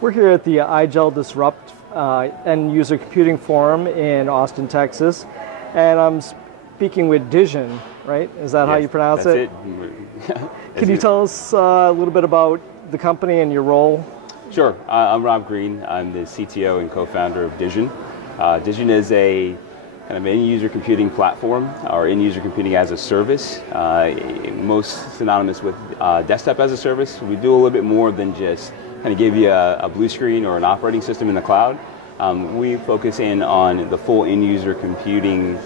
We're here at the IGEL Disrupt End User Computing Forum in Austin, Texas, and I'm speaking with Dizzion, right? Is that how you pronounce it? That's it. Can you tell us a little bit about the company and your role? Sure. I'm Rob Green. I'm the CTO and co-founder of Dizzion. Dizzion is a kind of end-user computing platform, or end-user computing as a service, most synonymous with desktop as a service. We do a little bit more than just kind of give you a blue screen or an operating system in the cloud. We focus in on the full end-user computing,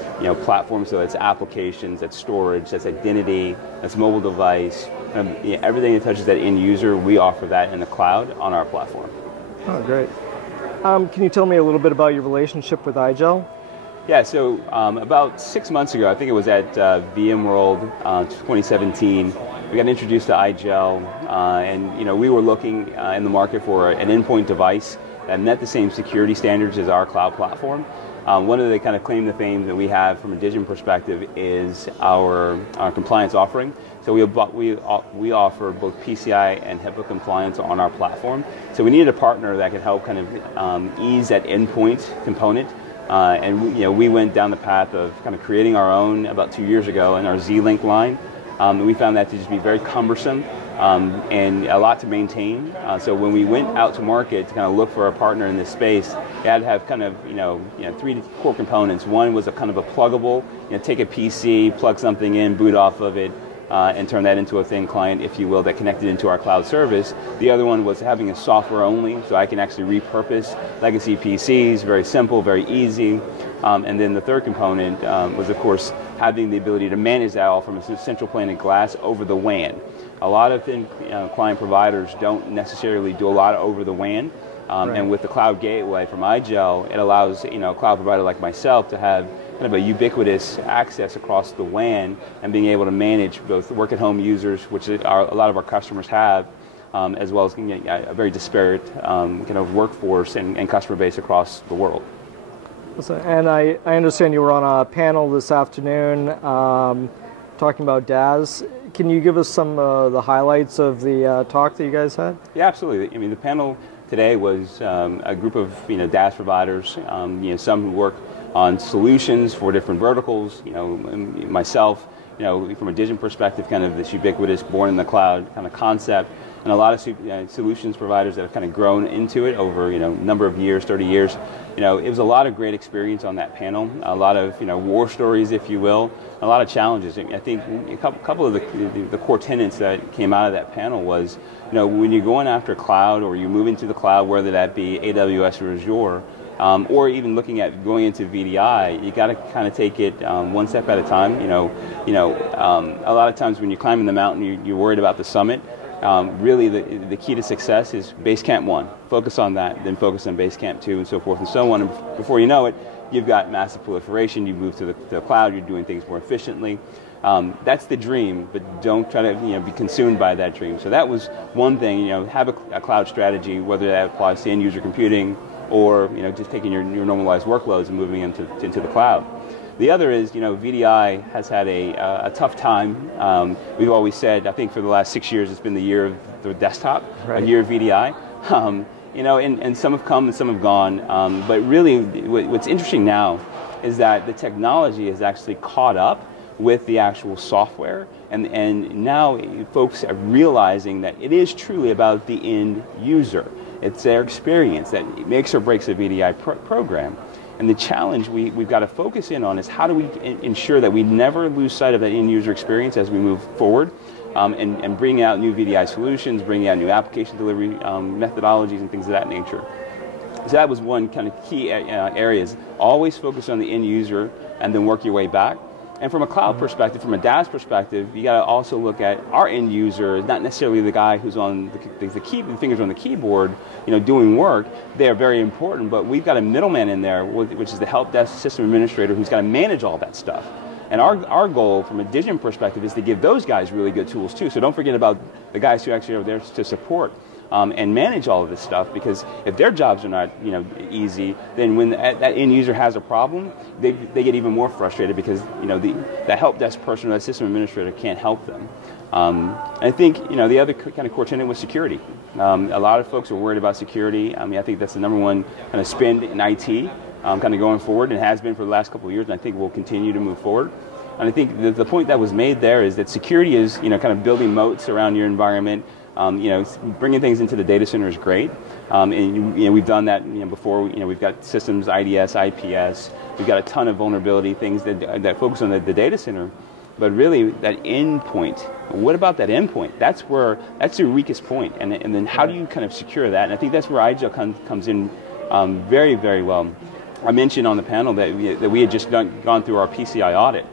platform. So that's applications, that's storage, that's identity, that's mobile device. Everything that touches that end user, we offer that in the cloud on our platform. Oh, great. Can you tell me a little bit about your relationship with IGEL? Yeah, so about 6 months ago, I think it was at VMworld 2017, we got introduced to IGEL, and we were looking in the market for an endpoint device that met the same security standards as our cloud platform. One of the kind of claim to fame that we have from a Dizzion perspective is our compliance offering. So we offer both PCI and HIPAA compliance on our platform. So we needed a partner that could help kind of ease that endpoint component. And we went down the path of kind of creating our own about 2 years ago in our Z-Link line. We found that to just be very cumbersome and a lot to maintain. So when we went out to market to kind of look for a partner in this space, it had to have kind of three core components. One was a kind of a pluggable, take a PC, plug something in, boot off of it, and turn that into a thin client, if you will, that connected into our cloud service. The other one was having a software only, so I can actually repurpose legacy PCs, very simple, very easy. And then the third component was, of course, having the ability to manage that all from a central pane of glass over the WAN. A lot of client providers don't necessarily do a lot over the WAN. Right. And with the cloud gateway from IGEL, it allows a cloud provider like myself to have kind of a ubiquitous access across the WAN and being able to manage both work-at-home users, which a lot of our customers have, as well as a very disparate kind of workforce and customer base across the world. And I understand you were on a panel this afternoon talking about DaaS. Can you give us some of the highlights of the talk that you guys had? Yeah, absolutely. I mean, the panel today was a group of DaaS providers, some who work on solutions for different verticals. Myself, from a Dizzion perspective, kind of this ubiquitous, born in the cloud kind of concept, and a lot of solutions providers that have kind of grown into it over a number of years, 30 years. It was a lot of great experience on that panel, a lot of war stories, if you will, a lot of challenges. I think a couple of the core tenets that came out of that panel was, when you're going after cloud or you move into the cloud, whether that be AWS or Azure, or even looking at going into VDI, you got to kind of take it one step at a time. A lot of times when you're climbing the mountain, you're worried about the summit. Really, the key to success is Basecamp 1. Focus on that, then focus on Basecamp 2, and so forth and so on. And before you know it, you've got massive proliferation. You move to the cloud. You're doing things more efficiently. That's the dream, but don't try to be consumed by that dream. So that was one thing. Have a cloud strategy, whether that applies to end-user computing or just taking your normalized workloads and moving them into the cloud. The other is, VDI has had a tough time. We've always said, I think for the last 6 years, it's been the year of the desktop, right. A year of VDI. And some have come and some have gone. But really, what's interesting now is that the technology has actually caught up with the actual software. And now folks are realizing that it is truly about the end user. It's their experience that makes or breaks a VDI program. And the challenge we've got to focus in on is how do we ensure that we never lose sight of that end user experience as we move forward, and bring out new VDI solutions, bringing out new application delivery methodologies and things of that nature. So that was one kind of key areas. Always focus on the end user and then work your way back. And from a cloud perspective, from a DaaS perspective, you got to also look at our end user, not necessarily the guy who's on the fingers on the keyboard, doing work. They are very important, but we've got a middleman in there, which is the help desk system administrator, who's got to manage all that stuff. And our goal from a Dizzion perspective is to give those guys really good tools too. So don't forget about the guys who actually are there to support and manage all of this stuff, because if their jobs are not easy, then when that end user has a problem, they get even more frustrated because the help desk person or that system administrator can't help them. I think the other kind of core tenet was security. A lot of folks are worried about security. I think that's the number one kind of spend in IT, kind of going forward, and has been for the last couple of years, and I think will continue to move forward. And I think the point that was made there is that security is kind of building moats around your environment. Bringing things into the data center is great, and we've done that before. We've got systems, IDS, IPS. We've got a ton of vulnerability things that focus on the data center. But really, that endpoint, what about that endpoint? That's your weakest point. And then how do you kind of secure that? And I think that's where IGEL comes in very, very well. I mentioned on the panel that we had just gone through our PCI audit.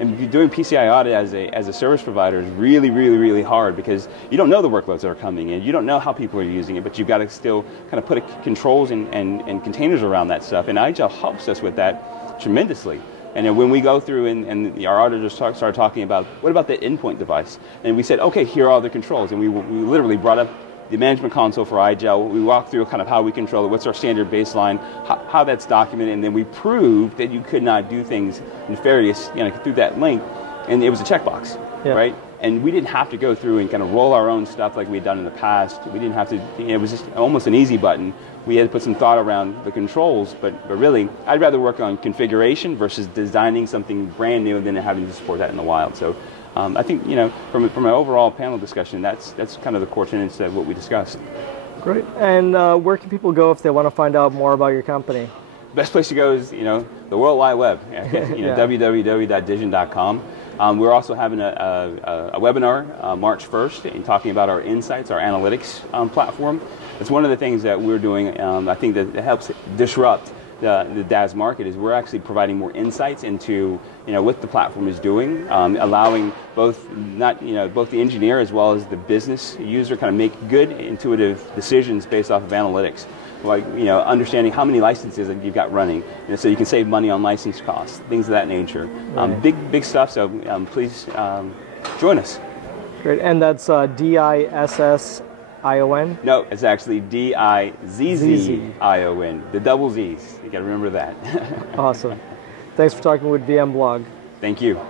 And doing PCI audit as a service provider is really, really, really hard because you don't know the workloads that are coming in. You don't know how people are using it, but you've got to still kind of put controls and containers around that stuff. And IGEL helps us with that tremendously. And then when we go through and our auditors started talking about, what about the endpoint device? And we said, okay, here are all the controls. And we literally brought up the management console for IGEL. We walked through kind of how we control it, what's our standard baseline, how that's documented, and then we proved that you could not do things nefarious through that link. And it was a checkbox, right? And we didn't have to go through and kind of roll our own stuff like we had done in the past. We didn't have to, it was just almost an easy button. We had to put some thought around the controls, but really, I'd rather work on configuration versus designing something brand new than having to support that in the wild. So I think, from an overall panel discussion, that's kind of the core tenets of what we discussed. Great. And where can people go if they want to find out more about your company? Best place to go is, the World Wide Web, www.dizzion.com. We're also having a webinar March 1st and talking about our insights, our analytics platform. It's one of the things that we're doing, I think that helps disrupt the DaaS market is we're actually providing more insights into what the platform is doing, allowing both both the engineer as well as the business user kind of make good intuitive decisions based off of analytics, like understanding how many licenses that you've got running, so you can save money on license costs, things of that nature. Right. Big stuff. So please join us. Great, and that's DISSION? No, it's actually DIZZION, the double Z's. You got to remember that. Awesome. Thanks for talking with VMblog. Thank you.